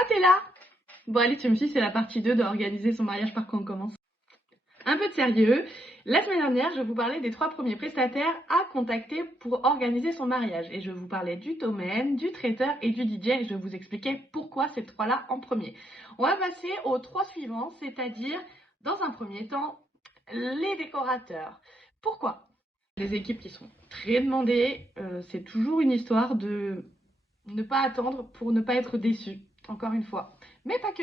Ah, t'es là? Bon, allez, tu me suis, c'est la partie 2 d'organiser son mariage par quoi on commence. Un peu de sérieux. La semaine dernière, je vous parlais des 3 premiers prestataires à contacter pour organiser son mariage. Et je vous parlais du domaine, du traiteur et du DJ. Et je vous expliquais pourquoi ces 3-là en premier. On va passer aux 3 suivants, c'est-à-dire, dans un premier temps, les décorateurs. Pourquoi? Les équipes qui sont très demandées, c'est toujours une histoire de ne pas attendre pour ne pas être déçu, encore une fois. Mais pas que.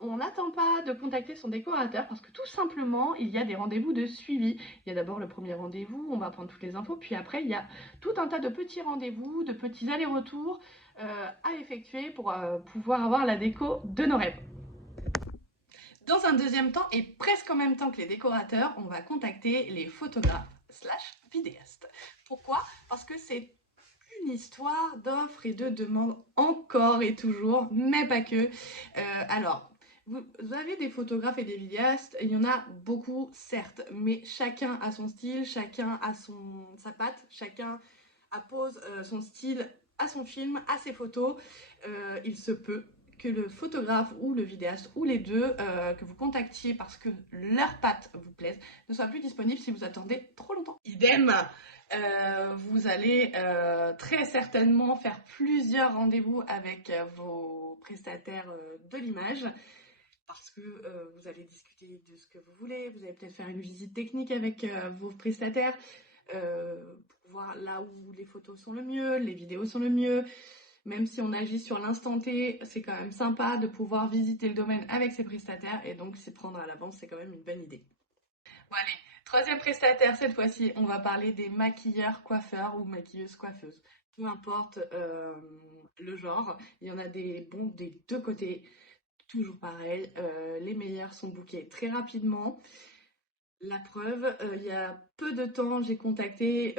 On n'attend pas de contacter son décorateur parce que tout simplement, il y a des rendez-vous de suivi. Il y a d'abord le premier rendez-vous, on va prendre toutes les infos, puis après, il y a tout un tas de petits rendez-vous, de petits allers-retours à effectuer pour pouvoir avoir la déco de nos rêves. Dans un deuxième temps, et presque en même temps que les décorateurs, on va contacter les photographes slash vidéastes. Pourquoi? Parce que c'est une histoire d'offres et de demandes encore et toujours, mais pas que. Alors, vous avez des photographes et des vidéastes, il y en a beaucoup, certes, mais chacun a son style, chacun a sa patte, chacun appose son style à son film, à ses photos. Il se peut que le photographe ou le vidéaste ou les deux que vous contactiez parce que leur patte vous plaise ne soit plus disponible si vous attendez trop longtemps. Idem, vous allez très certainement faire plusieurs rendez-vous avec vos prestataires de l'image parce que vous allez discuter de ce que vous voulez, vous allez peut-être faire une visite technique avec vos prestataires pour voir là où les photos sont le mieux, les vidéos sont le mieux. Même si on agit sur l'instant T, c'est quand même sympa de pouvoir visiter le domaine avec ses prestataires et donc s'y prendre à l'avance, c'est quand même une bonne idée. Bon allez, troisième prestataire, cette fois-ci, on va parler des maquilleurs, coiffeurs ou maquilleuses, coiffeuses. Peu importe le genre, il y en a des bons des deux côtés, toujours pareil. Les meilleurs sont bookés très rapidement. La preuve, il y a peu de temps, j'ai contacté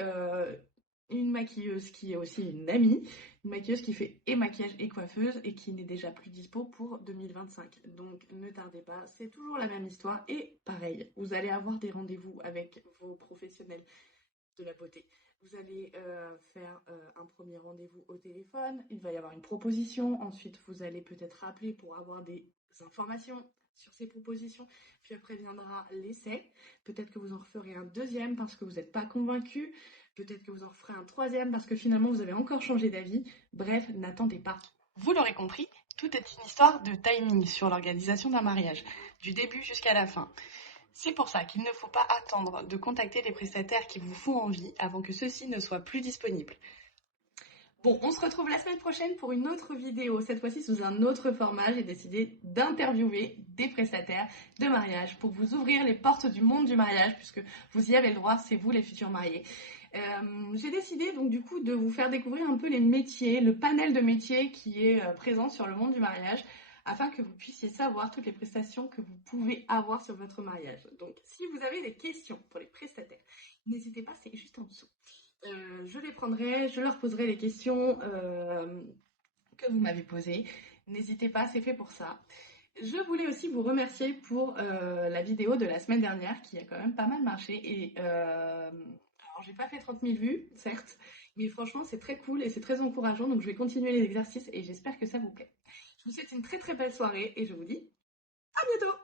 une maquilleuse qui est aussi une amie, une maquilleuse qui fait et maquillage et coiffeuse et qui n'est déjà plus dispo pour 2025. Donc ne tardez pas, c'est toujours la même histoire et pareil, vous allez avoir des rendez-vous avec vos professionnels de la beauté. Vous allez faire un premier rendez-vous au téléphone, il va y avoir une proposition, ensuite vous allez peut-être rappeler pour avoir des informations sur ces propositions, puis après viendra l'essai, peut-être que vous en referez un deuxième parce que vous n'êtes pas convaincu, peut-être que vous en referez un troisième parce que finalement vous avez encore changé d'avis, bref, n'attendez pas. Vous l'aurez compris, tout est une histoire de timing sur l'organisation d'un mariage, du début jusqu'à la fin. C'est pour ça qu'il ne faut pas attendre de contacter les prestataires qui vous font envie avant que ceux-ci ne soient plus disponibles. Bon, on se retrouve la semaine prochaine pour une autre vidéo, cette fois-ci sous un autre format. J'ai décidé d'interviewer des prestataires de mariage pour vous ouvrir les portes du monde du mariage, puisque vous y avez le droit, c'est vous les futurs mariés. J'ai décidé donc du coup de vous faire découvrir un peu les métiers, le panel de métiers qui est présent sur le monde du mariage, afin que vous puissiez savoir toutes les prestations que vous pouvez avoir sur votre mariage. Donc si vous avez des questions pour les prestataires, n'hésitez pas, c'est juste en dessous. Je les prendrai, je leur poserai les questions que vous m'avez posées. N'hésitez pas, c'est fait pour ça. Je voulais aussi vous remercier pour la vidéo de la semaine dernière qui a quand même pas mal marché. Et alors, j'ai pas fait 30 000 vues, certes, mais franchement, c'est très cool et c'est très encourageant. Donc, je vais continuer les exercices et j'espère que ça vous plaît. Je vous souhaite une très très belle soirée et je vous dis à bientôt!